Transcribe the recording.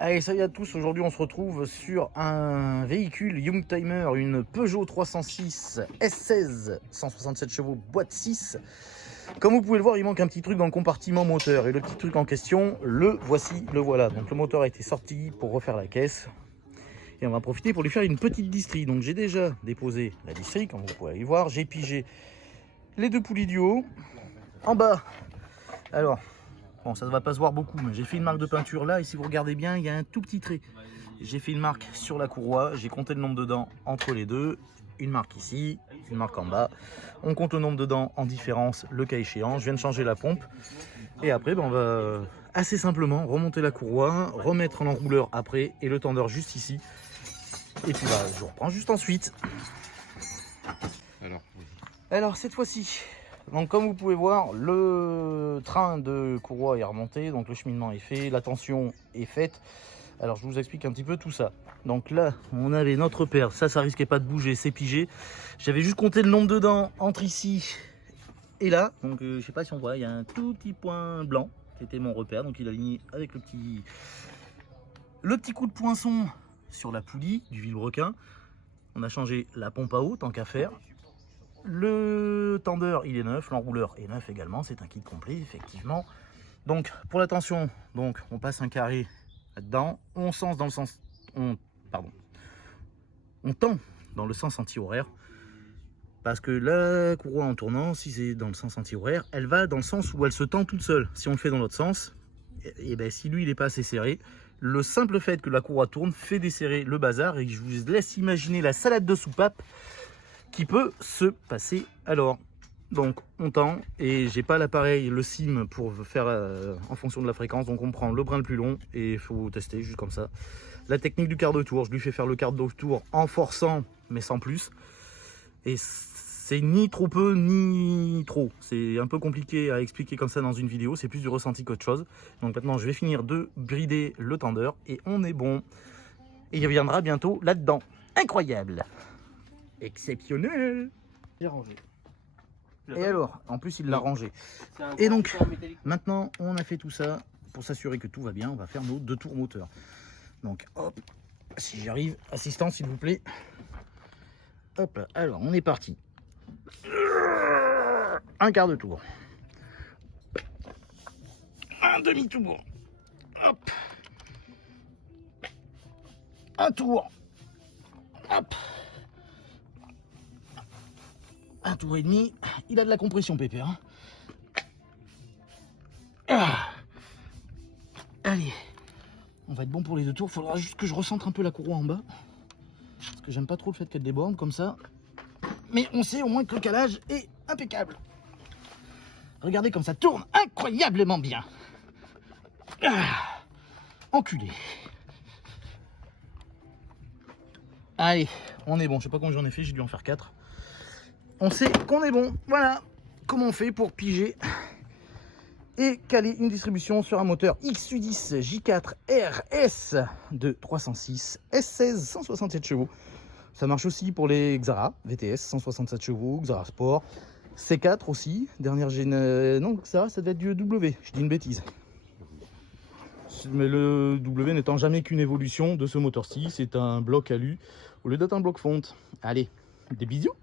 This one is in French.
Allez, salut à tous, aujourd'hui on se retrouve sur un véhicule Youngtimer, une Peugeot 306 S16 167 chevaux boîte 6. Comme vous pouvez le voir, il manque un petit truc dans le compartiment moteur, et le petit truc en question, le voici, le voilà. Donc le moteur a été sorti pour refaire la caisse, et on va en profiter pour lui faire une petite distrie. Donc j'ai déjà déposé la distrie, comme vous pouvez y voir, j'ai pigé les deux poulies du haut. En bas, alors... bon, ça ne va pas se voir beaucoup, mais j'ai fait une marque de peinture là, et si vous regardez bien, il y a un tout petit trait. J'ai fait une marque sur la courroie, j'ai compté le nombre de dents entre les deux, une marque ici, une marque en bas. On compte le nombre de dents en différence, le cas échéant. Je viens de changer la pompe, et après, on va assez simplement remonter la courroie, remettre l'enrouleur après, et le tendeur juste ici. Et puis je vous reprends juste ensuite. Alors cette fois-ci, donc comme vous pouvez voir, le train de courroie est remonté, donc le cheminement est fait, la tension est faite. Alors je vous explique un petit peu tout ça. Donc là, on avait notre paire, ça risquait pas de bouger, c'est pigé. J'avais juste compté le nombre de dents entre ici et là. Donc je sais pas si on voit, il y a un tout petit point blanc qui était mon repère, donc il a aligné avec le petit coup de poinçon sur la poulie du vilebrequin. On a changé la pompe à eau, tant qu'à faire. Le tendeur il est neuf, l'enrouleur est neuf également, c'est un kit complet effectivement. Donc pour la tension, donc on passe un carré là-dedans, on sens dans le sens, on tend dans le sens anti-horaire, parce que la courroie en tournant, si c'est dans le sens anti-horaire, elle va dans le sens où elle se tend toute seule. Si on le fait dans l'autre sens, et ben si lui il n'est pas assez serré, le simple fait que la courroie tourne fait desserrer le bazar, et je vous laisse imaginer la salade de soupape qui peut se passer alors. Donc on tend, et j'ai pas l'appareil, le sim pour faire en fonction de la fréquence, donc on prend le brin le plus long et il faut tester juste comme ça. La technique du quart de tour, je lui fais faire le quart de tour en forçant mais sans plus, et c'est ni trop peu ni trop, c'est un peu compliqué à expliquer comme ça dans une vidéo, c'est plus du ressenti qu'autre chose. Donc maintenant je vais finir de brider le tendeur et on est bon, et il reviendra bientôt là-dedans. Incroyable, exceptionnel. J'ai rangé. Et alors, en plus il l'a rangé. Et donc, maintenant on a fait tout ça, pour s'assurer que tout va bien, on va faire nos 2 tours moteur. Donc hop, si j'arrive, assistant s'il vous plaît. Hop là, alors on est parti. Un quart de tour. Un demi-tour. Hop. Un tour. Hop. Un tour et demi. Il a de la compression, Pépère. Hein. Ah. Allez. On va être bon pour les 2 tours. Il faudra juste que je recentre un peu la courroie en bas. Parce que j'aime pas trop le fait qu'elle déborde comme ça. Mais on sait au moins que le calage est impeccable. Regardez comme ça tourne incroyablement bien. Ah. Enculé. Allez, on est bon. Je sais pas combien j'en ai fait, j'ai dû en faire 4. On sait qu'on est bon. Voilà comment on fait pour piger et caler une distribution sur un moteur XU10 J4 RS de 306 S16 167 chevaux. Ça marche aussi pour les Xara VTS 167 chevaux, Xara Sport, C4 aussi, dernière génération. Non, ça doit être du W, je dis une bêtise. Mais le W n'étant jamais qu'une évolution de ce moteur-ci, c'est un bloc alu au lieu d'être un bloc fonte. Allez, des bisous.